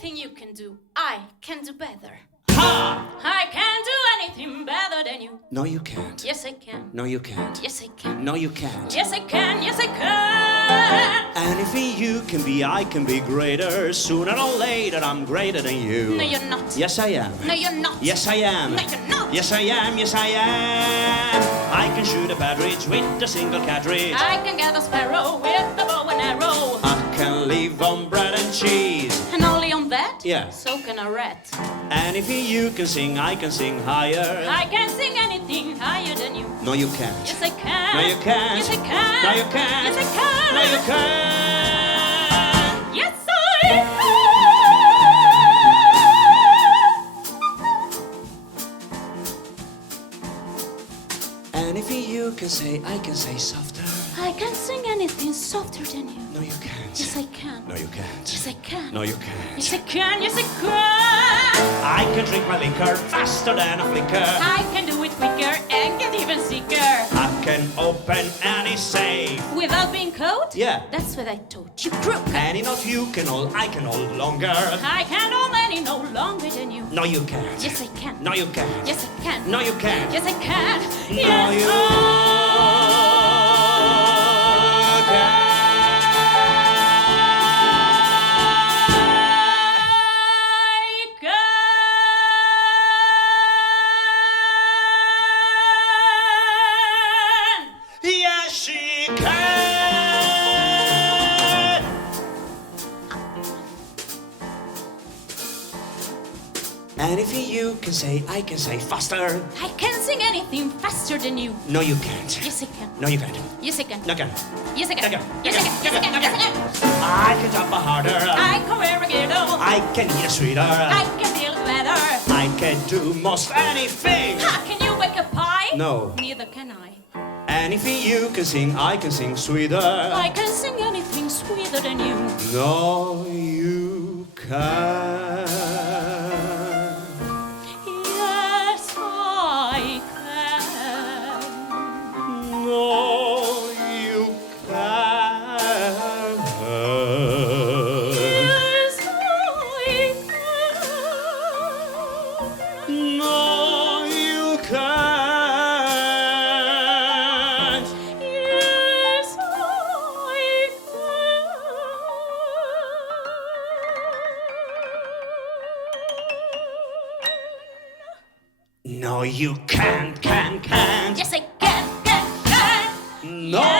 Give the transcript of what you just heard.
anything you can do, I can do better. Ha! I can do anything better than you. No, you can't. Yes, I can. No, you can't. Yes, I can. No, you can't. Yes, I can. Yes, I can. Anything you can be, I can be greater. Sooner or later, I'm greater than you. No, you're not. Yes, I am. No, you're not. Yes, I am. No, you're not. Yes, I am. Yes, I am. I can shoot a partridge with a single cartridge. I can get a sparrow with a bow and arrow. I can live on bread and cheese. And only on that? Yeah. So can a rat. Anything you can sing, I can sing higher. I can sing anything higher than you. No, you can't. Yes, I can. No, you can't. Yes, I can. No, you can't. Yes, I can. No, you can't. Yes, I can. Anything you can say, I can say softer. I can sing anything softer than you. No, you can't. Yes, I can. No, you can't. Yes, I can. No, you can't. Yes, I can. Yes, I can. I can drink my liquor faster than a flicker. I can do it quicker and get even sicker. I can open any safe. Without being caught? Yeah. That's what I told you, crook. Any knot you can hold, I can hold longer. I can hold any no longer than you. No, you can't. Yes, I can. No, you can't. Yes, I can. No, you can't. Yes, I can. No, Yes, you Yes, she can. Anything you can say, I can say faster. I can sing anything faster than you. No, you can't. Yes, I can. No, you can't. Yes, I can. No, you can't. Yes, I can. Okay. Yes, I can. Yes, I can. Yes, I can. I can jump harder. I can wear a girdle. I can eat sweeter. I can feel better. I can do most anything. Ha, can you bake a pie? No. Neither can I. Anything you can sing, I can sing sweeter. I can sing anything sweeter than you. No, you can't. Yes, I can. No, you can't. Yes, I can. No, you can't. Yes, I No, you can't. can. Yes, I can. No.